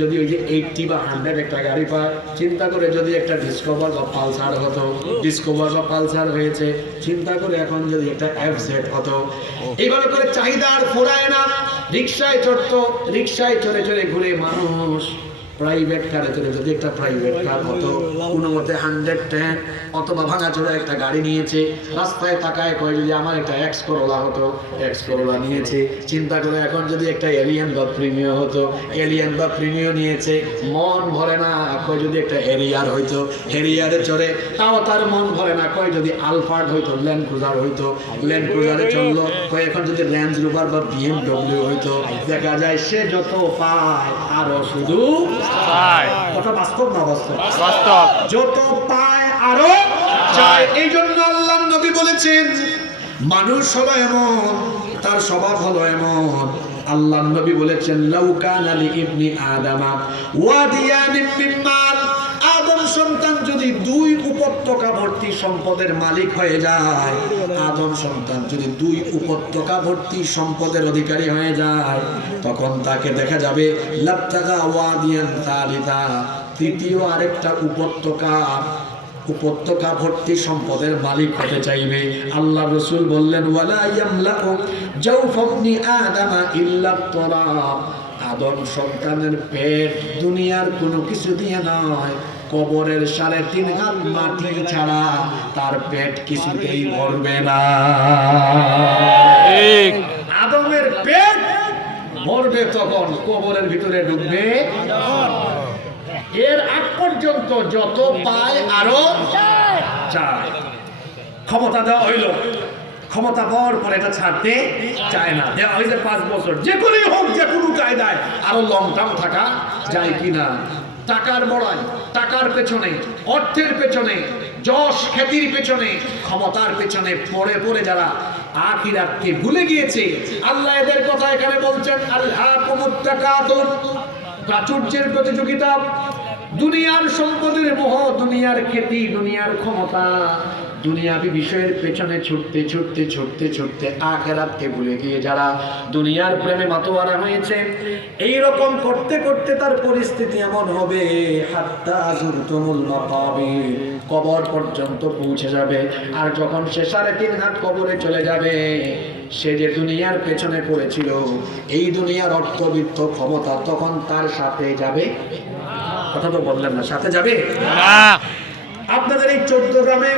যদি ওই যে 80 বা 100 একটা গাড়ি পায়, চিন্তা করে যদি একটা ডিসকভার বা পালসার হতো, ডিসকভার বা পালসার হয়েছে, চিন্তা করে এখন যদি একটা এফজেড হতো। এইভাবে করে চাহিদা আর ফুরায় না। রিক্সায় চড়তো, রিক্সায় চড়ে চড়ে ঘুরে মানুষ। প্রাইভেট কারে চড়ে যদি একটা প্রাইভেট কার হতো, কোনো মতে 110 অথবা ভাঙাচোরা একটা গাড়ি নিয়েছে, রাস্তায় তাকায় কয় যদি আমার একটা এক্স করোলা হতো, এক্স করোলা নিয়েছে। চিন্তা করে এখন যদি একটা এলিয়ান বা প্রিমিয় হতো, এলিয়ান বা প্রিমিয় নিয়েছে, মন ভরে না কয় যদি একটা হেরিয়ার হইতো, হেরিয়ারে চড়ে তাও তার মন ভরে না কয় যদি আলফার্ড হইতো, ল্যান্ড ক্রুজার হইতো, ল্যান্ড ক্রুজারে চললো, কয় এখন যদি রেঞ্জ রোভার বা বিএমডব্লিউ হইতো। দেখা যায় সে যত পায় আরো শুধু কথা বাস্তব না বাস্তব? বাস্তব। যত পায় আরো চায়। এই জন্য আল্লাহ নবী বলেছেন মানুষ হলো এমন, তার স্বভাব হলো এমন। আল্লাহ নবী বলেছেন লাউ কানা লি ইবনি আদামা ওয়াদিয়ান মিন মাল, আদম সন্তান যদি 2 উপত্যকা ভর্তি সম্পদের মালিক হয়ে যায়, আদম সন্তান যদি 2 উপত্যকা ভর্তি সম্পদের অধিকারী হয়ে যায়, তখন তাকে দেখা যাবে লাবতাগা ওয়াদিয়ান সালিসা, তৃতীয় আরেকটা উপত্যকা ভর্তি সম্পদের মালিক হতে চাইবে। আল্লাহ রাসূল বললেন ওয়ালা ইয়ামলাউ জাওফাবনি আদামা ইল্লা তুরাব, আদম সন্তানের পেট দুনিয়ার কোনো কিছু দিয়ে নয়, কবরের 3.5 হাত মাটি ছাড়া তার পেট কিছুতেই ভরবে না। আদমের পেট ভরবে তখন কবরের ভিতরে ঢুকবে। এর আগ পর্যন্ত যত পায় আরো চায়। ক্ষমতা দেওয়া হইল, ক্ষমতা পাওয়ার পরে এটা ছাড়তে চায় না। দেওয়া হয়েছে 5 বছর, যে কোনোই হোক, যে কোনো কায়দায় আরো লং টার্ম থাকা যায় কিনা। টাকার বড়াই, টাকার পেছনে, অর্থের পেছনে, যশ খ্যাতির পেছনে, ক্ষমতার পেছনে পড়ে পড়ে যারা আখিরাতকে ভুলে গিয়েছে, আল্লাহ এদের কথা এখানে বলছেন আলহাকুমুত তাকাতুর, প্রাচুর্যের প্রতিযোগিতা, দুনিয়ার সম্পদের মোহ, দুনিয়ার খ্যাতি, দুনিয়ার ক্ষমতা, দুনিয়াবী বিষয়ের পেছনে ছুটতে ছুটতে ছুটতে ছুটতে আখিরাতকে ভুলে গিয়ে যারা দুনিয়ার প্রেমে মাতোয়ারা হয়েছে, এই রকম করতে করতে তার পরিস্থিতি এমন হবে হাত্তা যুরতুমুল মাকাবির, কবর পর্যন্ত পৌঁছে যাবে। আর যখন সে 3.5 হাত কবরে চলে যাবে, সে যে দুনিয়ার পেছনে পড়েছিল, এই দুনিয়ার অর্থবিত্ত ক্ষমতা তখন তার সাথে যাবে। কথা তো বললেন না, সাথে যাবে না। আপনাদের এই 14 গ্রামে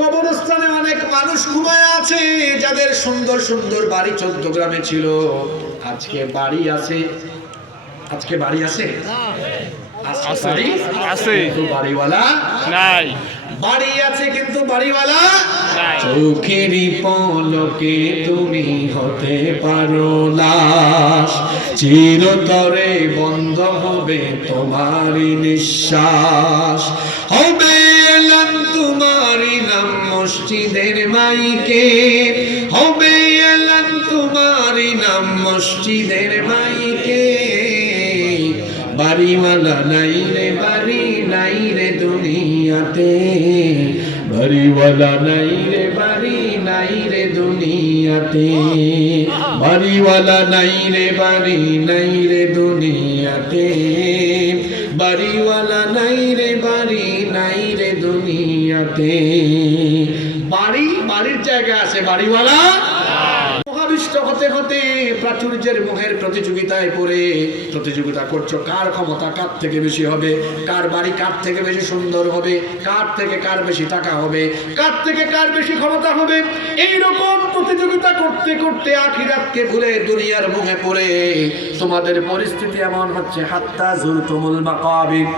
কবরস্থানে অনেক মানুষ ঘুমায় আছে, যাদের সুন্দর সুন্দর বাড়ি 14 গ্রামে ছিল, আজকে বাড়ি আছে, আজকে বাড়ি আছে, আছে কিন্তু বাড়িওয়ালা নাই। বাড়ি আছে কিন্তু বাড়িওয়ালা নাই। চোখেরই পলকে তুমি হতে পারো লাশ, চিরতরে বন্ধ হবে তোমারই নিঃশ্বাস, হবে এলান তোমারই নাম মসজিদের মাইকে, হবে এলান তোমারই নাম মসজিদের মাইকে, বাড়িওয়ালা নাই রে, বাড়ি নাই রে দুনিয়াতে, বাড়িওয়ালা নাই রে, বাড়ি নাই রে দুনিয়াতে, বাড়িওয়ালা নাই রে, বাড়ি নাই রে দুনিয়াতে, বাড়িওয়ালা নাই রে, বাড়ি নাই রে দুনিয়াতে। বাড়ির জায়গা আছে, বাড়িওয়ালা মহাবিষ্ট হতে হতে প্রাচুর্যের মোহের প্রতিযোগিতায় পড়ে প্রতিযোগিতা করছো, কার ক্ষমতা কার থেকে বেশি হবে, কার বাড়ি কার থেকে বেশি সুন্দর হবে, কার থেকে কার বেশি টাকা হবে, কার থেকে কার বেশি ক্ষমতা হবে। এই রকম প্রতিযোগিতা করতে করতে আখিরাতকে ভুলে দুনিয়ার মোহে পড়ে তোমাদের পরিস্থিতি এমন হচ্ছে হাত্তা যুরতুমুল মাকাবির,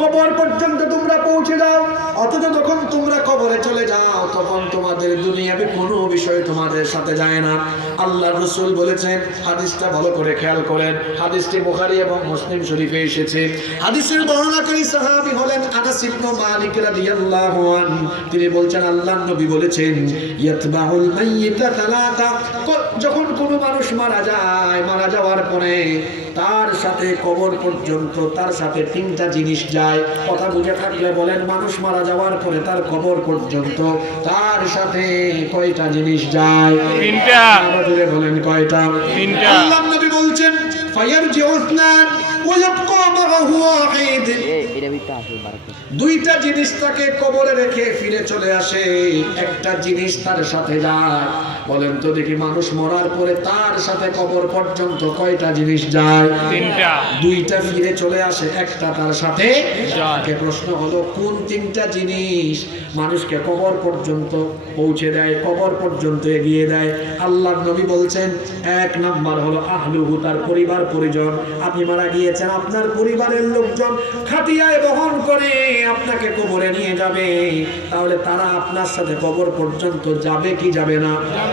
কবর পর্যন্ত তোমরা পৌঁছে যাও। অথচ যখন তোমরা কবরে চলে যাও, তখন তোমাদের দুনিয়াবি কোনো বিষয় তোমাদের সাথে যায় না। আল্লাহ রাসূল বলেছেন, হাদিসটা ভালো করে খেয়াল করেন, হাদিসটি বুখারী এবং মুসলিম শরীফে এসেছে। হাদিসের বর্ণনাকারী সাহাবী হলেন আনাস ইবনে মালিক রাদিয়াল্লাহু আনহু। তিনি বলছেন আল্লাহর নবী বলেছেন ইয়াতবাউল মাইয়িতা সালাতা, যখন কোনো মানুষ মারা যায়, মারা যাওয়ার পরে তার সাথে কবর পর্যন্ত তার সাথে 3টা জিনিস যায়। কথা বুঝে থাকলে বলেন, মানুষ মারা যাওয়ার পরে তার কবর পর্যন্ত তার সাথে কয়টা জিনিস যায়? 3টা। বলেন কয়টা? 3টা। আল্লাহর নবী বলছেন ফায়ারজিউ ইসনান, ওয়ায়াবকা মাআহু ওয়াহিদ। দুইটা জিনিস তাকে কবরে রেখে ফিরে চলে আসে, একটা জিনিস তার সাথে যায়। বলেন তো দেখি, মানুষ মরার পরে তার সাথে কবর পর্যন্ত কয়টা জিনিস যায়? তিনটা। দুইটা ফিরে চলে আসে, একটা তার সাথে যায়। প্রশ্ন হলো, কোন তিনটা জিনিস মানুষকে কবর পর্যন্ত পৌঁছে দেয়, কবর পর্যন্ত এগিয়ে দেয়? আল্লাহর নবী বলছেন, এক নাম্বার হলো আহলুহু, তার পরিবার পরিজন। আপনি মারা গিয়েছেন, আপনার পরিবারের লোকজন খাটিয়ায় বহন করে আপনাকে কবরে নিয়ে যাবে, তাহলে তারা আপনার সাথে কবর পর্যন্ত যাবে কি যাবে না?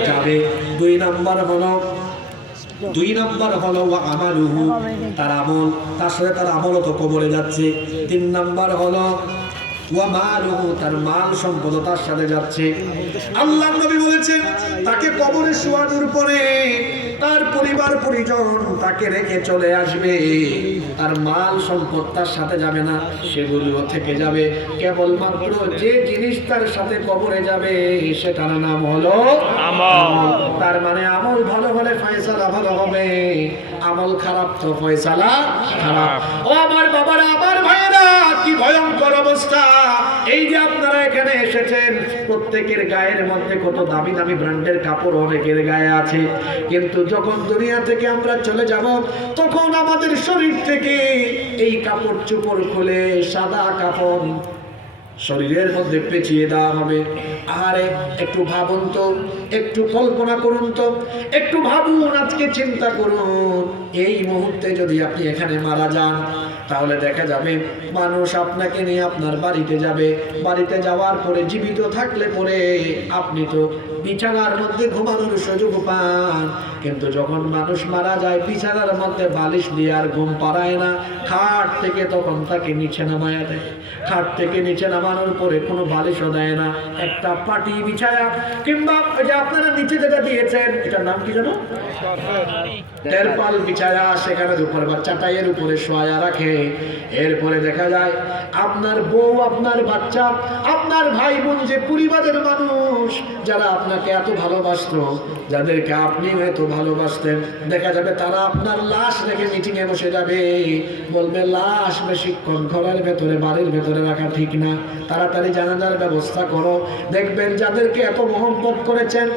যাবে। দুই নাম্বার হলো ওয়া আমালুহু, তার আমল, তার সাথে তার আমলও তো কবরে যাচ্ছে। তিন নাম্বার হলো ওয়া মালুহু, তার মাল সম্পদ তার সাথে যাচ্ছে। আল্লাহর নবী বলেছেন, তাকে কবরে শোয়ানোর পরে তার পরিবার পরিজন তাকে রেখে চলে আসবে, তার মাল সম্পদ তার সাথে যাবে না, সেগুলো থেকে যাবে। কেবলমাত্র যে জিনিস তার সাথে কবরে যাবে সেটার নাম হলো আমল। তার মানে আমল ভালো হলে ফয়সালা ভালো হবে, আমল খারাপ তো ফয়সালা খারাপ। ও আমার বাবারা, আমার ভাইয়েরা, কি ভয়ঙ্কর অবস্থা! এই যে আপনারা এখানে এসেছেন, প্রত্যেকের গায়ের মধ্যে কত দামি দামি ব্র্যান্ডের কাপড় অনেকের গায়ে আছে, কিন্তু যখন দুনিয়া থেকে আমরা চলে যাব, তখন আমাদের শরীর থেকে এই কাপড় চোপড় খুলে সাদা কাফন শরীরের মধ্যে পেঁচিয়ে দেওয়া হবে। আরে একটু ভাবুন তো, একটু কল্পনা করুন তো, একটু ভাবুন, আজকে চিন্তা করুন, এই মুহূর্তে যদি আপনি এখানে মারা যান, তাহলে দেখা যাবে মানুষ আপনাকে নিয়ে আপনার বাড়িতে যাবে। বাড়িতে যাওয়ার পরে জীবিত থাকলে পরে আপনি তো বিছানার মধ্যে ঘুমানোর সুযোগ পান, কিন্তু যখন মানুষ মারা যায়, বিছানার মধ্যে বালিশ দিয়ে আর ঘুম পাড়ায় না, খাট থেকে তখন তাকে নিচে নামায়া দেয়। খাট থেকে নিচে নামানোর পরে কোনো বালিশও দেয় না, একটা পাটি বিছায়া, কিংবা যে আপনারা নিচে যেটা দিয়েছেন, এটার নাম কি জানো, তেরপাল বিছায়া, সেখানে উপরে বা চাটাইয়ের উপরে শোয়া রাখে। এরপরে দেখা যায় আপনার বউ, আপনার বাচ্চা, আপনার ভাই বোন, যে পরিবারের মানুষ যারা আপনাকে এত ভালোবাসতো, যাদেরকে আপনি এত ভালোবাসতেন, দেখা যাবে তারা আপনার লাশ রেখে মিটিং এ বসে যাবে, বলবে লাশ বেশিক্ষণ ঘরের ভেতরে, বাড়ির ভেতরে রাখা ঠিক না, তাড়াতাড়ি জানাজার ব্যবস্থা করো। দেখবেন যাদেরকে এত মহব্বত করেছেন,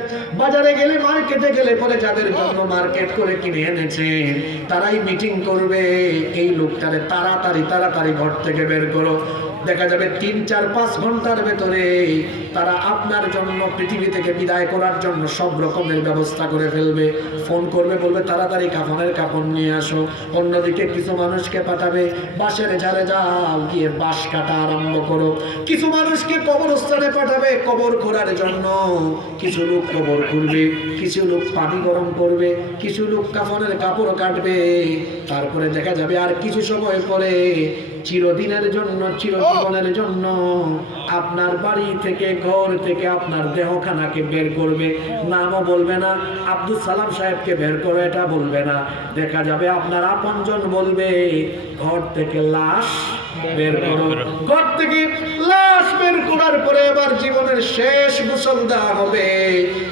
বাজারে গেলে, মার্কেটে গেলে পরে যাদের জন্য মার্কেট করে কিনে এনেছেন, তারাই মিটিং করবে, এই লোকটারে তাড়াতাড়ি ঘর থেকে বের করো। দেখা যাবে 3, 4, 5 ঘন্টার ভেতরে তারা আপনার জন্য পৃথিবী থেকে বিদায় করার জন্য সব রকমের ব্যবস্থা করে ফেলবে। ফোন করবে, বলবে তাড়াতাড়ি কাফনের কাপড় নিয়ে আসো। অন্যদিকে কিছু মানুষকে পাঠাবে, বাঁশের ঝাড়ে যাও, গিয়ে বাঁশ কাটা আরম্ভ করো। কিছু মানুষকে কবরস্থানে পাঠাবে কবর খোঁড়ার জন্য। কিছু লোক কবর খুঁড়বে, কিছু লোক পানি গরম করবে, কিছু লোক কাফনের কাপড় কাটবে। তারপরে দেখা যাবে আর কিছু সময় পরে চিরদিনের জন্য, চিরজীবনের জন্য আপনার বাড়ি থেকে, ঘর থেকে আপনার দেহখানাকে বের করবে। নামও বলবে না, আব্দুল সালাম সাহেবকে বের করে এটা বলবে না। দেখা যাবে আপনার আপনজন বলবে, ঘর থেকে লাশ বের করো। ঘর থেকে লাশ বের করার পরে এবার জীবনের শেষ গোসল দেওয়া হবে।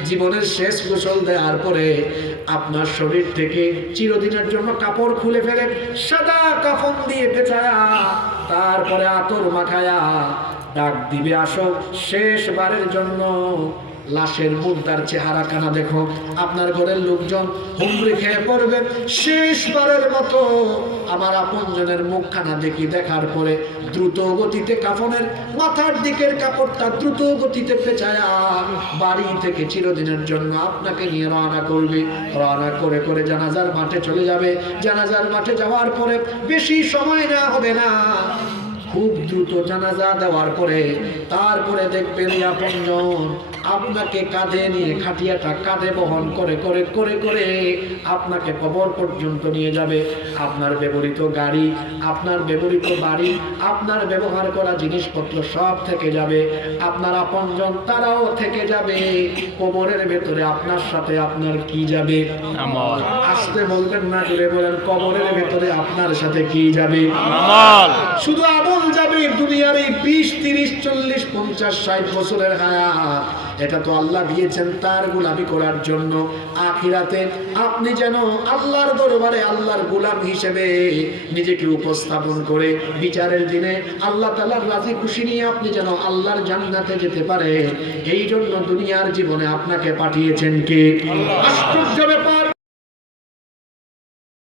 জীবনের শেষ গোসল দেওয়ার পরে আপনার শরীর থেকে চিরদিনের জন্য কাপড় খুলে ফেলে সাদা কাফন দিয়ে পেঁচায়া, তারপরে আতর মাখায়া ডাক দিবে, আসো শেষবারের জন্য লাশের মুর্দার চেহারা কানা দেখো। আপনার ঘরের লোকজন হুমড়ি খেয়ে পড়বে, শেষবারের মতো আমার আপনজনের মুখখানা দেখি। দেখার পরে দ্রুত গতিতে কাফনের মাথার দিকের কাপড়টা দ্রুত গতিতে পেঁচায়া বাড়ি থেকে চিরদিনের জন্য আপনাকে নিয়ে রওনা করবে। রওনা করে করে জানাজার মাঠে চলে যাবে। জানাজার মাঠে যাওয়ার পরে বেশি সময় নেওয়া হবে না, খুব দ্রুত জানাজা দেওয়ার পরে তারপরে দেখবেন আপনজন আপনাকে কাঁধে নিয়ে, খাটিয়াটা কাঁধে বহন করে করে করে করে আপনাকে কবর পর্যন্ত নিয়ে যাবে। আপনার ব্যবহৃত গাড়ি, আপনার ব্যবহৃত বাড়ি, আপনার ব্যবহার করা জিনিসপত্র সব থেকে যাবে। আপনার আপনজন তারাও থেকে যাবে। কবরের ভেতরে আপনার সাথে আপনার কি যাবে? আমল। আসতে বলবেন না, জুড়ে বলেন, কবরের ভেতরে আপনার সাথে কি যাবে? আমল। শুধু আমল যাবে। দুনিয়ার এই 20, 30, 40, 50, 60 বছরের হায়াত এটা তো আল্লাহ দিয়েছেন তার গোলামি করার জন্য। আখিরাতে আপনি যেন আল্লাহর দরবারে আল্লাহর গোলাম হিসেবে নিজেকে উপস্থাপন করে বিচারের দিনে আল্লাহ তাআলার রাজি খুশি নিয়ে আপনি যেন আল্লাহর জান্নাতে যেতে পারেন, এই জন্য দুনিয়ার জীবনে আপনাকে পাঠিয়েছেন কে? আশ্চর্য ব্যাপার।